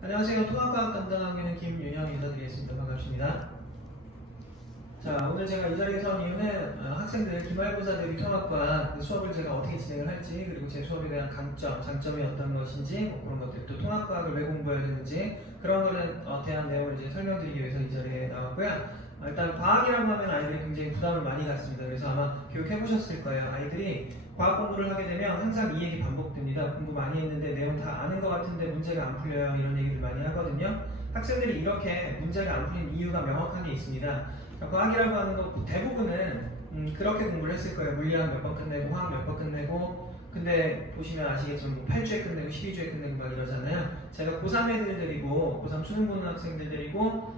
안녕하세요. 통합과학 담당하고 있는 김윤영 인사드리겠습니다. 반갑습니다. 자, 오늘 제가 이 자리에 선 이유는 학생들, 기말고사들이 통합과학 수업을 제가 어떻게 진행을 할지, 그리고 제 수업에 대한 강점, 장점이 어떤 것인지, 뭐 그런 것들, 또 통합과학을 왜 공부해야 되는지, 그런 거에 대한 내용을 이제 설명드리기 위해서 이 자리에 나왔고요. 일단 과학이라고 하면 아이들이 굉장히 부담을 많이 갖습니다. 그래서 아마 교육해보셨을 거예요. 아이들이 과학 공부를 하게 되면 항상 이 얘기 반복됩니다. 공부 많이 했는데 내용 다 아는 것 같은데 문제가 안 풀려요. 이런 얘기를 많이 하거든요. 학생들이 이렇게 문제가 안 풀린 이유가 명확하게 있습니다. 과학이라고 하는 것 대부분은 그렇게 공부를 했을 거예요. 물리학 몇 번 끝내고 화학 몇 번 끝내고, 근데 보시면 아시겠지만 8주에 끝내고 12주에 끝내고 막 이러잖아요. 제가 고3 애들 데리고, 고3 수능 보는 학생들 데리고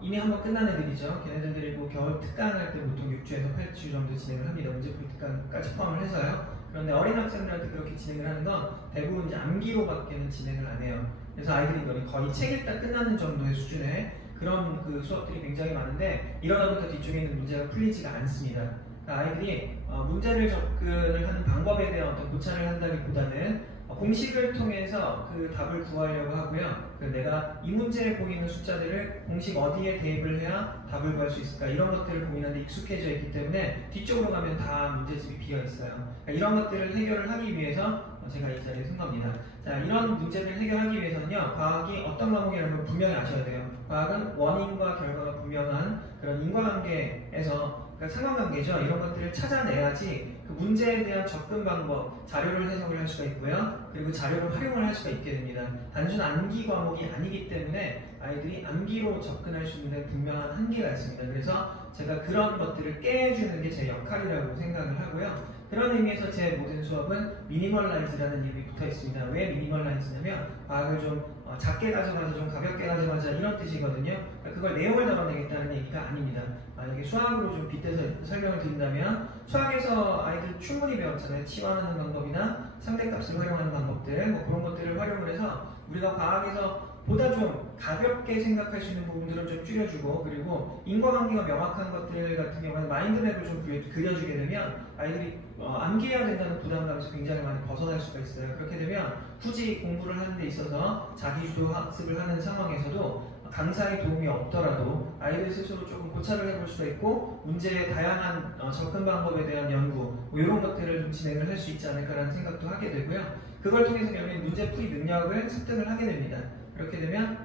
이미 한번 끝난 애들이죠. 걔네들 데리고 겨울 특강할 때 보통 6주에서 8주 정도 진행을 합니다. 문제풀이 특강까지 포함을 해서요. 그런데 어린 학생들한테 그렇게 진행을 하는 건 대부분 이제 암기로밖에는 진행을 안 해요. 그래서 아이들이 거의 책 읽다 끝나는 정도의 수준의 그런 그 수업들이 굉장히 많은데, 이러다 보니까 뒤쪽에 있는 문제가 풀리지가 않습니다. 그러니까 아이들이 문제를 접근을 하는 방법에 대한 어떤 고찰을 한다기보다는 공식을 통해서 그 답을 구하려고 하고요. 내가 이 문제에 보이는 숫자들을 공식 어디에 대입을 해야 답을 구할 수 있을까, 이런 것들을 고민하는데 익숙해져 있기 때문에 뒤쪽으로 가면 다 문제집이 비어 있어요. 그러니까 이런 것들을 해결을 하기 위해서 제가 이 자리에 선 겁니다. 자, 이런 문제들을 해결하기 위해서는요, 과학이 어떤 과목이라는 걸 분명히 아셔야 돼요. 과학은 원인과 결과가 분명한 그런 인과관계에서, 그러니까 상관관계죠. 이런 것들을 찾아내야지 그 문제에 대한 접근 방법, 자료를 해석을 할 수가 있고요. 그리고 자료를 활용을 할 수가 있게 됩니다. 단순 암기 과목이 아니기 때문에 아이들이 암기로 접근할 수 있는 분명한 한계가 있습니다. 그래서 제가 그런 것들을 깨주는 게 제 역할이라고 생각을 하고요. 그런 의미에서 제 모든 수업은 미니멀라이즈라는 이름이 붙어 있습니다. 왜 미니멀라이즈냐면 과학을 좀 작게 가져가자, 좀 가볍게 가져가자, 이런 뜻이거든요. 그러니까 그걸 내용을 담아내겠다는 얘기가 아닙니다. 만약에 수학으로 좀 빗대서 설명을 드린다면, 수학에서 아이들 충분히 배웠잖아요. 치환하는 방법이나 상대값을 활용하는 방법들, 뭐 그런 것들을 활용을 해서 우리가 과학에서 보다 좀 가볍게 생각할 수 있는 부분들은 좀 줄여주고, 그리고 인과관계가 명확한 것들 같은 경우는 마인드맵을 좀 그려주게 되면 아이들이 암기해야 된다는 부담감에서 굉장히 많이 벗어날 수가 있어요. 그렇게 되면 굳이 공부를 하는 데 있어서 자기주도 학습을 하는 상황에서도 강사의 도움이 없더라도 아이들 스스로 조금 고찰을 해볼 수가 있고, 문제의 다양한 접근 방법에 대한 연구, 뭐 이런 것들을 좀 진행을 할 수 있지 않을까라는 생각도 하게 되고요. 그걸 통해서 결국엔 문제풀이 능력을 습득을 하게 됩니다. 그렇게 되면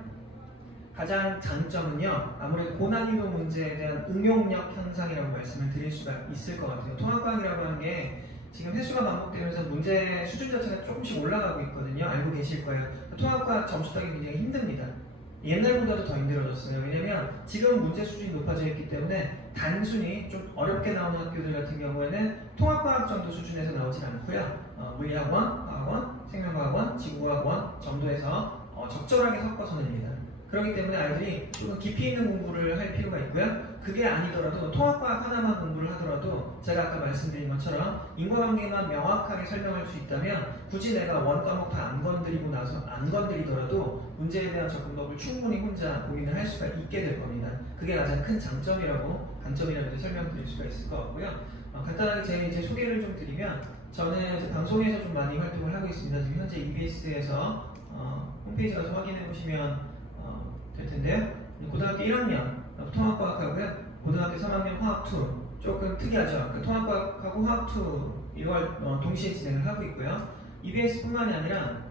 가장 장점은요, 아무래도 고난이도 문제에 대한 응용력 향상이라고 말씀을 드릴 수가 있을 것 같아요. 통합과학이라고 하는 게 지금 횟수가 반복되면서 문제 수준 자체가 조금씩 올라가고 있거든요. 알고 계실 거예요. 통합과학 점수 따기 굉장히 힘듭니다. 옛날보다도 더 힘들어졌어요. 왜냐면 지금 문제 수준이 높아져 있기 때문에 단순히 좀 어렵게 나오는 학교들 같은 경우에는 통합과학 정도 수준에서 나오진 않고요. 물리학원, 화학원, 생명과학원, 지구과학원 정도에서 적절하게 섞어서 냅니다. 그렇기 때문에 아이들이 조금 깊이 있는 공부를 할 필요가 있고요. 그게 아니더라도 통합과학 하나만 공부를 하더라도 제가 아까 말씀드린 것처럼 인과관계만 명확하게 설명할 수 있다면 굳이 내가 원 과목 다 안 건드리고 나서 안 건드리더라도 문제에 대한 접근법을 충분히 혼자 고민을 할 수가 있게 될 겁니다. 그게 가장 큰 장점이라고, 단점이라고 설명드릴 수가 있을 것 같고요. 간단하게 제 소개를 좀 드리면, 저는 방송에서 좀 많이 활동을 하고 있습니다. 지금 현재 EBS에서 홈페이지 가서 확인해 보시면 될 텐데요. 고등학교 1학년 통합과학하고요. 고등학교 3학년 화학2, 조금 특이하죠. 그 통합과학하고 화학2 이걸 동시에 진행을 하고 있고요. EBS뿐만이 아니라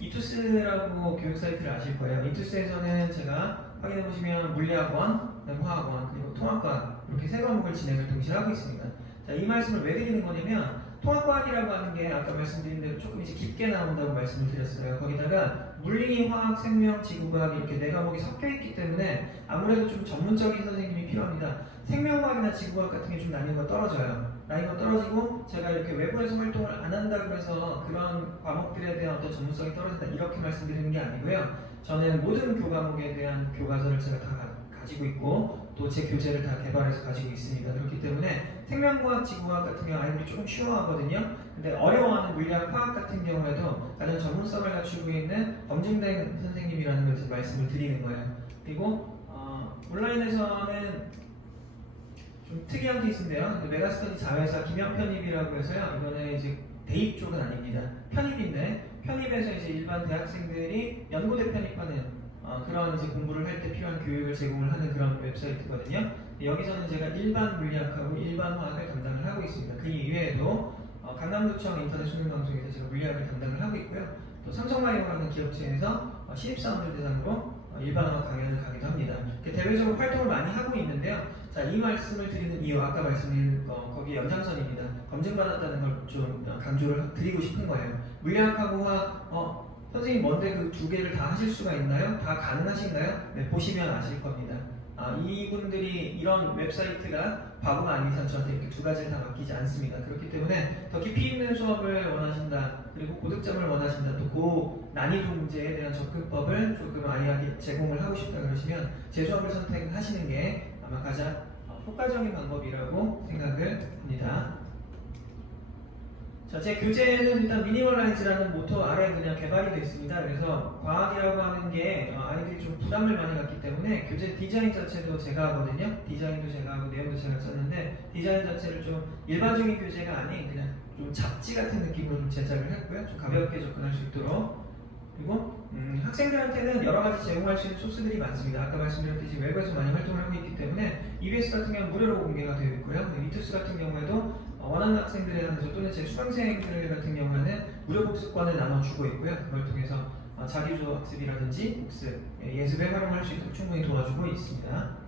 이투스라고 교육 사이트를 아실 거예요. 이투스에서는 제가 확인해 보시면 물리학원, 화학원, 그리고 통합과학, 이렇게 세 과목을 진행을 동시에 하고 있습니다. 자, 이 말씀을 왜 드리는 거냐면, 통합과학이라고 하는 게 아까 말씀드린 대로 조금 이제 깊게 나온다고 말씀을 드렸어요. 거기다가 물리, 화학, 생명, 지구과학 이렇게 네 과목이 섞여 있기 때문에 아무래도 좀 전문적인 선생님이 필요합니다. 생명과학이나 지구과학 같은 게 좀 난이도가 떨어져요. 난이도가 떨어지고, 제가 이렇게 외부에서 활동을 안 한다고 해서 그런 과목들에 대한 어떤 전문성이 떨어진다, 이렇게 말씀드리는 게 아니고요. 저는 모든 교과목에 대한 교과서를 제가 다 가지고 있고, 또 제 교재를 다 개발해서 가지고 있습니다. 그렇기 때문에 생명과학, 지구과학 같은 경우 아이들이 조금 쉬워하거든요. 근데 어려워하는 물리학, 화학 같은 경우에도 가장 전문성을 갖추고 있는 검증된 선생님이라는 것을 말씀을 드리는 거예요. 그리고 온라인에서는 좀 특이한 케이스인데요. 메가스터디 자회사 김영 편입이라고 해서요. 이거는 이제 대입 쪽은 아닙니다. 편입인데, 편입해서 이제 일반 대학생들이 연고대 편입하는 그런 이제 공부를 할 때 필요한 교육을 제공을 하는 그런 웹사이트거든요. 여기서는 제가 일반 물리학하고 일반 화학을 담당을 하고 있습니다. 그 이외에도 강남도청 인터넷 수능방송에서 제가 물리학을 담당을 하고 있고요. 또 삼성바이오라는 기업체에서 신입사원들 대상으로 일반화학 강연을 가기도 합니다. 대외적으로 활동을 많이 하고 있는데요. 자, 이 말씀을 드리는 이유, 아까 말씀드린 거기 연장선입니다. 검증받았다는 걸 좀 강조를 드리고 싶은 거예요. 물리학하고 화학, 선생님 뭔데 그 두 개를 다 하실 수가 있나요? 다 가능하신가요? 네, 보시면 아실 겁니다. 이분들이 이런 웹사이트가 바보가 아닌 이상 저한테 이렇게 두 가지를 다 맡기지 않습니다. 그렇기 때문에 더 깊이 있는 수업을 원하신다, 그리고 고득점을 원하신다, 또 고난이도 문제에 대한 접근법을 조금 아이에게 제공을 하고 싶다 그러시면 제 수업을 선택하시는 게 아마 가장 효과적인 방법이라고 생각을 합니다. 자, 제 교재는 일단 미니멀라이즈라는 모토 아래 그냥 개발이 되어 있습니다. 그래서 과학이라고 하는 게 아이들이 좀 부담을 많이 갖기 때문에 교재 디자인 자체도 제가 하거든요. 디자인도 제가 하고 내용도 제가 썼는데 디자인 자체를 좀 일반적인 교재가 아닌 그냥 좀 잡지 같은 느낌으로 좀 제작을 했고요. 좀 가볍게 접근할 수 있도록. 그리고 학생들한테는 여러 가지 제공할 수 있는 소스들이 많습니다. 아까 말씀드렸듯이 웹에서 많이 활동을 하고 있기 때문에 EBS 같은 경우는 무료로 공개가 되어 있고요. 위투스 같은 경우에도 원하는 학생들에 한해서 또는 제 수강생들 같은 경우에는 무료 복습권을 나눠주고 있고요. 그걸 통해서 자기주도 학습이라든지 복습, 예습에 활용할 수 있도록 충분히 도와주고 있습니다.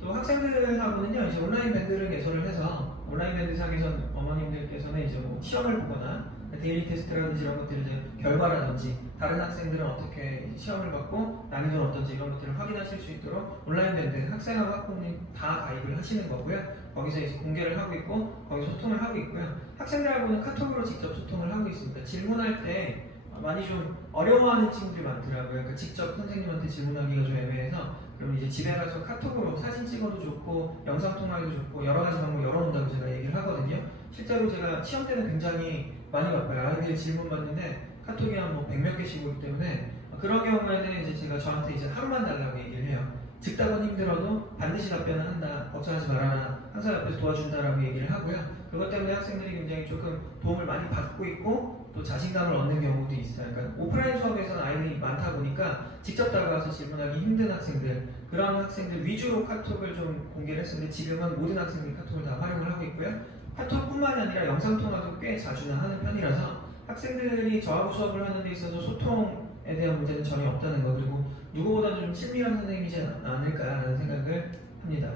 또 학생들하고는요, 이제 온라인 밴드를 개설을 해서 온라인 밴드상에서 어머님들께서는 이제 뭐 시험을 보거나 데일리 테스트라든지 이런 것들을 이제 결과라든지 다른 학생들은 어떻게 시험을 받고 난이도는 어떤지 이런 것들을 확인하실 수 있도록 온라인 밴드 학생하고 학부모님 다 가입을 하시는 거고요. 거기서 이제 공개를 하고 있고 거기서 소통을 하고 있고요. 학생들하고는 카톡으로 직접 소통을 하고 있습니다. 질문할 때 많이 좀 어려워하는 친구들이 많더라고요. 그 직접 선생님한테 질문하기가 좀 애매해서 그럼 이제 집에 가서 카톡으로 사진 찍어도 좋고 영상 통화해도 좋고 여러 가지 방법 열어놓는다고 제가 얘기를 하거든요. 실제로 제가 시험 때는 굉장히 많이 바빠요. 아이들이 질문 받는데 카톡이 한 뭐 100몇 개씩 오기 때문에 그런 경우에는 이제 제가 저한테 이제 하루만 달라고 얘기를 해요. 즉답은 힘들어도 반드시 답변을 한다. 걱정하지 말아라. 항상 옆에서 도와준다라고 얘기를 하고요. 그것 때문에 학생들이 굉장히 조금 도움을 많이 받고 있고 또 자신감을 얻는 경우도 있어요. 그러니까 오프라인 수업에서는 아이들이 많다 보니까 직접 다가가서 질문하기 힘든 학생들, 그런 학생들 위주로 카톡을 좀 공개를 했었는데 지금은 모든 학생들이 카톡을 다 활용을 하고 있고요. 카톡뿐만이 아니라 영상통화도 꽤 자주는 하는 편이라서 학생들이 저하고 수업을 하는 데 있어서 소통에 대한 문제는 전혀 없다는 거, 그리고 누구보다도 좀 친밀한 선생님이지 않을까라는 생각을 합니다.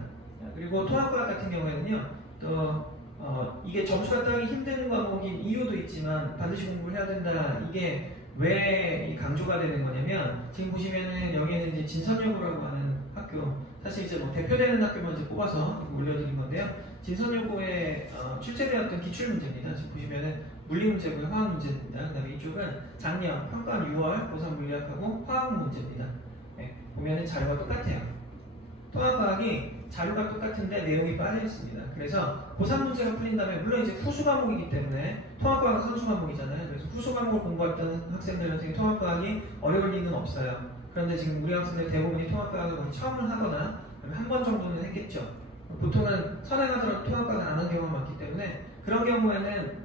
그리고 통합과학 같은 경우에는요, 또 이게 점수가 따기 힘든 과목인 이유도 있지만 반드시 공부를 해야 된다. 이게 왜 강조가 되는 거냐면 지금 보시면은 여기에는 이제 진선여고라고 하는 학교, 사실 이제 뭐 대표되는 학교만 이제 뽑아서 올려드린 건데요. 진선여고에 출제되었던 기출 문제입니다. 지금 보시면은 물리 문제고요, 화학 문제입니다. 그다음에 이쪽은 작년 평가 6월 고3 물리학하고 화학 문제입니다. 네, 보면은 자료가 똑같아요. 통합과학이 자료가 똑같은데 내용이 빠져 있습니다. 그래서 고3 문제가 풀린 다음에 물론 이제 후수 과목이기 때문에 통합과학은 선수 과목이잖아요. 그래서 후수 과목을 공부했던 학생들한테 통합과학이 어려울 리는 없어요. 그런데 지금 우리 학생들 대부분이 통합과학을 거의 처음을 하거나 한 번 정도는 했겠죠. 보통은 선행하더라도 통합과학을 안 한 경우가 많기 때문에 그런 경우에는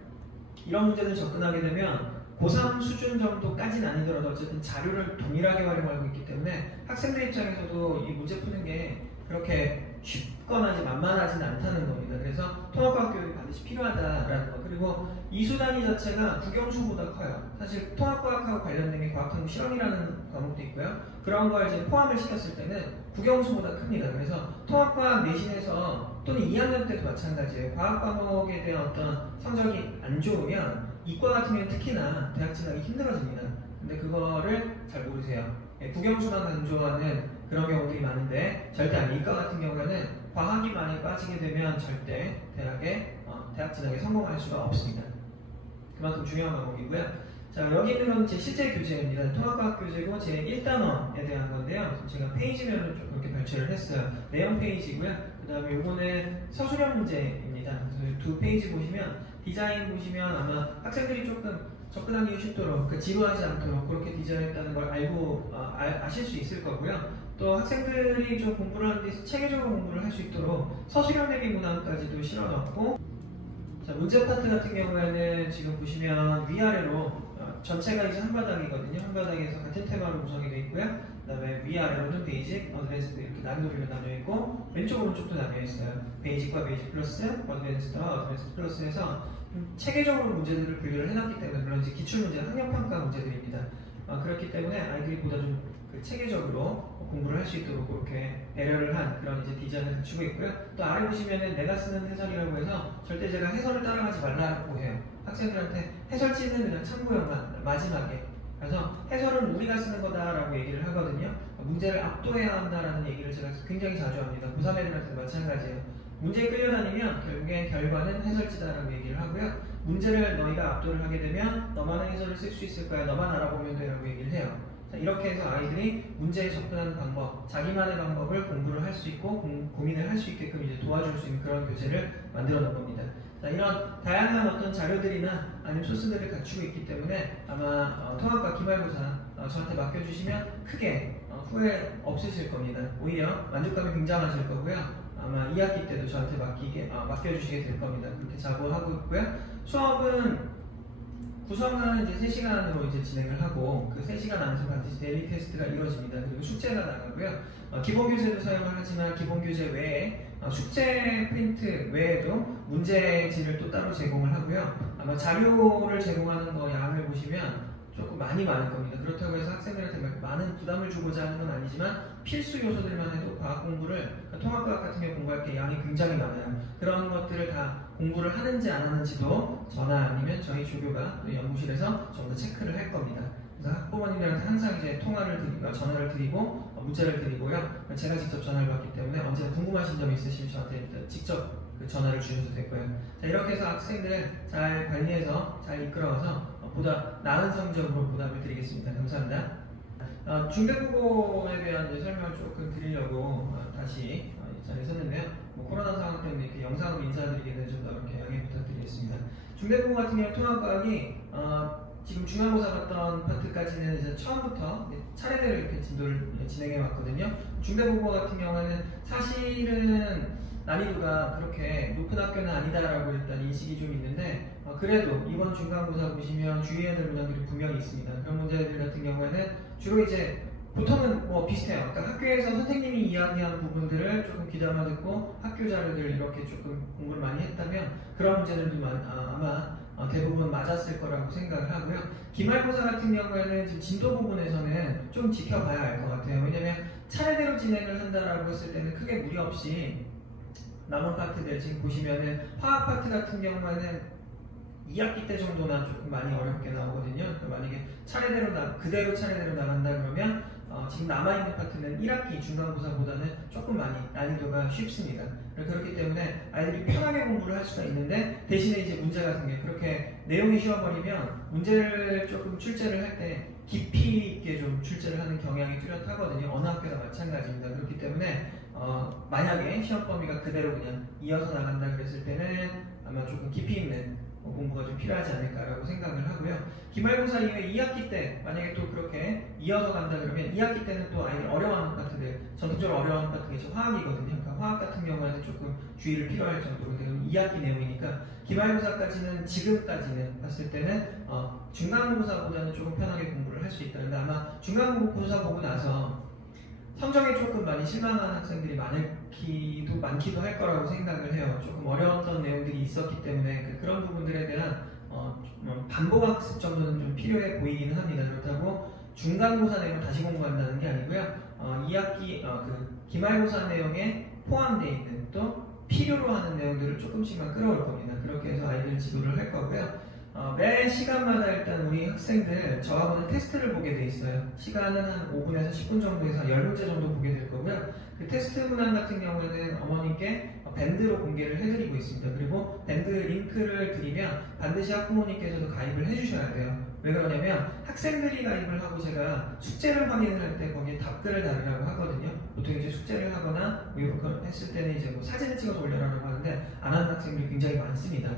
이런 문제를 접근하게 되면 고3 수준 정도까지는 아니더라도 어쨌든 자료를 동일하게 활용하고 있기 때문에 학생들 입장에서도 이 문제 푸는 게 그렇게 쉽거나 만만하지는 않다는 겁니다. 그래서 통합과학 교육이 반드시 필요하다라는 거. 그리고 이수 단위 자체가 국영수보다 커요. 사실 통합과학하고 관련된 게 과학탐구 실험이라는 과목도 있고요. 그런 걸 이제 포함을 시켰을 때는 국영수보다 큽니다. 그래서 통합과학 내신에서 또는 2학년 때도 마찬가지예요. 과학 과목에 대한 어떤 성적이 안 좋으면 이과 같은 경우는 특히나 대학 진학이 힘들어집니다. 근데 그거를 잘 모르세요. 국영수만 강조하는 그런 경우들이 많은데 절대 아니. 이과 같은 경우에는 과학이 많이 빠지게 되면 절대 대학 진학에 성공할 수가 없습니다. 그만큼 중요한 과목이고요. 자, 여기 있는 건 제 실제 교재입니다. 통합과학 교재고 제 1단원에 대한 건데요. 제가 페이지면을 좀 그렇게 발췌를 했어요. 내용 페이지고요. 그 다음에 요거는 서술형 문제입니다. 그래서 두 페이지 보시면 디자인 보시면 아마 학생들이 조금 접근하기 쉽도록, 지루하지 않도록 그렇게 디자인했다는 걸 알고 아실 수 있을 거고요. 또 학생들이 좀 공부를 하는 데 체계적으로 공부를 할 수 있도록 서술형 대비 문항까지도 실어넣고, 자, 문제 파트 같은 경우에는 지금 보시면 위아래로 전체가 이제 한 바닥이거든요. 한 바닥에서 같은 테마로 구성이 되어 있고요. 그 다음에 위아래로는 베이직, 어드밴스드 이렇게 난이도별로 나뉘어 있고 왼쪽 오른쪽도 나뉘어 있어요. 베이직과 베이직 플러스, 어드밴스드와 어드밴스드 플러스에서 체계적으로 문제들을 분류를 해놨기 때문에 물론 이제 기출문제, 학력평가 문제들입니다. 그렇기 때문에 아이들이 보다 좀 체계적으로 공부를 할 수 있도록 그렇게 배려를 한 그런 이제 디자인을 갖추고 있고요. 또 아래 보시면은 내가 쓰는 해설이라고 해서 절대 제가 해설을 따라가지 말라고 해요. 학생들한테 해설지는 그냥 참고용만 마지막에. 그래서 해설은 우리가 쓰는 거다라고 얘기를 하거든요. 문제를 압도해야 한다라는 얘기를 제가 굉장히 자주 합니다. 고3 애들한테도 마찬가지예요. 문제에 끌려다니면 결국엔 결과는 해설지다라고 얘기를 하고요. 문제를 너희가 압도를 하게 되면 너만의 해설을 쓸 수 있을 거야. 너만 알아보면 돼라고 얘기를 해요. 자, 이렇게 해서 아이들이 문제에 접근하는 방법, 자기만의 방법을 공부를 할 수 있고 고민을 할 수 있게끔 이제 도와줄 수 있는 그런 교재를 만들어 놓은 겁니다. 자, 이런 다양한 어떤 자료들이나 아니면 소스들을 갖추고 있기 때문에 아마 통합과 기말고사 저한테 맡겨주시면 크게 후회 없으실 겁니다. 오히려 만족감이 굉장하실 거고요. 아마 2학기 때도 저한테 맡겨주시게 될 겁니다. 그렇게 자부하고 있고요. 수업은 구성은 이제 3시간으로 이제 진행을 하고 그 3시간 안에서 반드시 데일리 테스트가 이루어집니다. 그리고 숙제가 나가고요. 기본 교재도 사용을 하지만 기본 교재 외에 숙제 프린트 외에도 문제지를 또 따로 제공을 하고요. 아마 자료를 제공하는 거 양을 보시면 조금 많을 겁니다. 그렇다고 해서 학생들한테 많은 부담을 주고자 하는 건 아니지만 필수 요소들만 해도 과학 공부를 통합과학 같은 경우 공부할 게 양이 굉장히 많아요. 그런 것들을 다 공부를 하는지 안 하는지도 저나 아니면 저희 조교가 연구실에서 전부 체크를 할 겁니다. 그래서 학부모님들한테 항상 이제 전화를 드리고 문자를 드리고요. 제가 직접 전화를 받기 때문에 언제나 궁금하신 점이 있으시면 저한테 직접 전화를 주셔도 되고요. 자, 이렇게 해서 학생들 잘 관리해서 잘 이끌어와서 보다 나은 성적으로 보답을 드리겠습니다. 감사합니다. 중대국어에 대한 설명을 조금 드리려고 다시 이 자리에 섰는데요. 코로나 상황 때문에 이렇게 영상으로 인사드리게 되는 좀 더 이렇게 양해 부탁드리겠습니다. 중대국어 같은 경우 통합과학이 지금 중간고사 봤던 파트까지는 이제 처음부터 차례대로 이렇게 진도를 진행해 왔거든요. 중대국어 같은 경우는 사실은 난이도가 그렇게 높은 학교는 아니다라고 일단 인식이 좀 있는데 그래도 이번 중간고사 보시면 주의해야 될 문항들이 분명히 있습니다. 그런 문제들 같은 경우에는 주로 이제 보통은 비슷해요. 그러니까 학교에서 선생님이 이야기하는 부분들을 조금 귀담아 듣고 학교 자료들 이렇게 조금 공부를 많이 했다면 그런 문제들도 아마 대부분 맞았을 거라고 생각을 하고요. 기말고사 같은 경우에는 지금 진도 부분에서는 좀 지켜봐야 할 것 같아요. 왜냐면 차례대로 진행을 한다라고 했을 때는 크게 무리 없이 남은 파트들 지금 보시면은 화학 파트 같은 경우에는 2학기 때 정도나 조금 많이 어렵게 나오거든요. 그러니까 만약에 그대로 차례대로 나간다 그러면 지금 남아있는 파트는 1학기 중간고사보다는 조금 많이 난이도가 쉽습니다. 그렇기 때문에 아이들이 편하게 공부를 할 수가 있는데 대신에 이제 문제 같은 게 그렇게 내용이 쉬워버리면 문제를 조금 출제를 할 때 깊이 있게 좀 출제를 하는 경향이 뚜렷하거든요. 어느 학교나 마찬가지입니다. 그렇기 때문에 만약에 시험 범위가 그대로 그냥 이어서 나간다 그랬을 때는 아마 조금 깊이 있는 공부가 좀 필요하지 않을까라고 생각을 하고요. 기말고사 이후에 2학기 때 만약에 또 그렇게 이어서 간다 그러면 2학기 때는 또 아이들 어려워하는 파트들, 전통적으로 어려워하는 파트가 화학이거든요. 그러니까 화학 같은 경우에는 조금 주의를 필요할 정도로 되는 2학기 내용이니까 기말고사까지는 지금까지는 봤을 때는 중간고사보다는 조금 편하게 공부를 할 수 있다. 근데 아마 중간고사 보고 나서 성적에 조금 많이 실망한 학생들이 많기도 할 거라고 생각을 해요. 조금 어려웠던 내용들이 있었기 때문에 그런 부분들에 대한 반복 학습 정도는 좀 필요해 보이기는 합니다. 그렇다고 중간고사 내용을 다시 공부한다는 게 아니고요. 2학기 기말고사 내용에 포함되어 있는 또 필요로 하는 내용들을 조금씩만 끌어올 겁니다. 그렇게 해서 아이들 지도를 할 거고요. 매 시간마다 일단 우리 학생들 저하고는 테스트를 보게 돼 있어요. 시간은 한 5분에서 10분 정도에서 10문제 정도 보게 될 거고요. 그 테스트 문항 같은 경우에는 어머님께 밴드로 공개를 해드리고 있습니다. 그리고 밴드 링크를 드리면 반드시 학부모님께서도 가입을 해주셔야 돼요. 왜 그러냐면 학생들이 가입을 하고 제가 숙제를 확인을 할 때 거기에 답글을 달으라고 하거든요. 보통 이제 숙제를 하거나 이렇게 했을 때는 이제 사진을 찍어서 올려라고 하는데 안 하는 학생들이 굉장히 많습니다.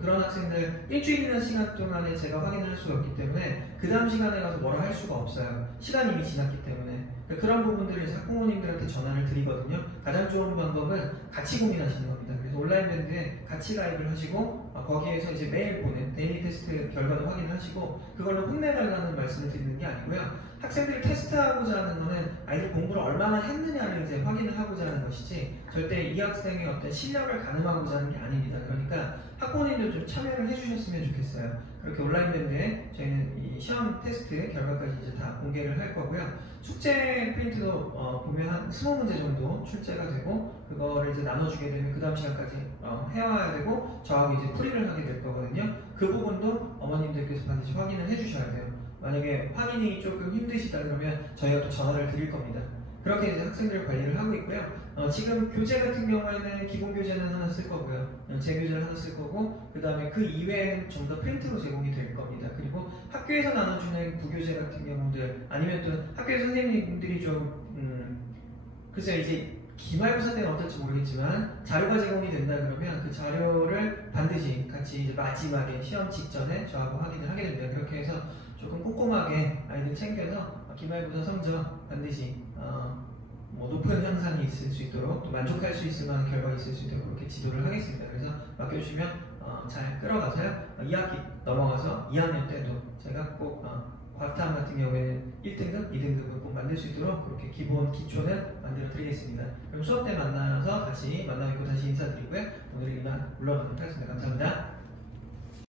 그런 학생들 일주일이나 시간 동안에 제가 확인을 할 수가 없기 때문에 그 다음 시간에 가서 뭐라 할 수가 없어요. 시간이 이미 지났기 때문에. 그런 부분들을 이제 학부모님들한테 전화를 드리거든요. 가장 좋은 방법은 같이 고민하시는 겁니다. 그래서 온라인 밴드에 같이 가입을 하시고 거기에서 이제 매일 보는 데일리 테스트 결과도 확인하시고 그걸로 혼내달라는 말씀을 드리는 게 아니고요. 학생들을 테스트하고자 하는 거는 아이들 공부를 얼마나 했느냐를 이제 확인을 하고자 하는 것이지 절대 이 학생의 어떤 실력을 가늠하고자 하는 게 아닙니다. 그러니까 학부모님도 좀 참여를 해주셨으면 좋겠어요. 그렇게 온라인 대회에 저희는 이 시험 테스트 결과까지 이제 다 공개를 할 거고요. 숙제 프린트도 보면 한 20문제 정도 출제가 되고 그거를 이제 나눠주게 되면 그 다음 시간까지 해와야 되고 저하고 이제 풀이를 하게 될 거거든요. 그 부분도 어머님들께서 반드시 확인을 해주셔야 돼요. 만약에 확인이 조금 힘드시다 그러면 저희가 또 전화를 드릴 겁니다. 그렇게 이제 학생들 관리를 하고 있고요. 지금 교재 같은 경우에는 기본 교재는 하나 쓸 거고요. 재교재를 하나 쓸 거고 그 다음에 그 이외에는 좀 더 프린트로 제공이 될 겁니다. 그리고 학교에서 나눠주는 부교재 같은 경우들 아니면 또 학교에서 선생님들이 좀 글쎄요 이제 기말고사 때는 어떨지 모르겠지만 자료가 제공이 된다 그러면 그 자료를 반드시 같이 이제 마지막에 시험 직전에 저하고 확인을 하게 됩니다. 그렇게 해서 조금 꼼꼼하게 아이들 챙겨서 기말고사 성적 반드시 높은 향상이 있을 수 있도록 또 만족할 수 있을 만한 결과가 있을 수 있도록 그렇게 지도를 하겠습니다. 그래서 맡겨주시면 잘 끌어가서요. 2학기 넘어가서 2학년 때도 제가 꼭 과탐 같은 경우에는 1등급, 2등급을 꼭 만들 수 있도록 그렇게 기본 기초는 만들어 드리겠습니다. 그럼 수업 때 만나서 다시 만나 뵙고 다시 인사드리고요. 오늘 이만 물러가도록 하겠습니다. 감사합니다.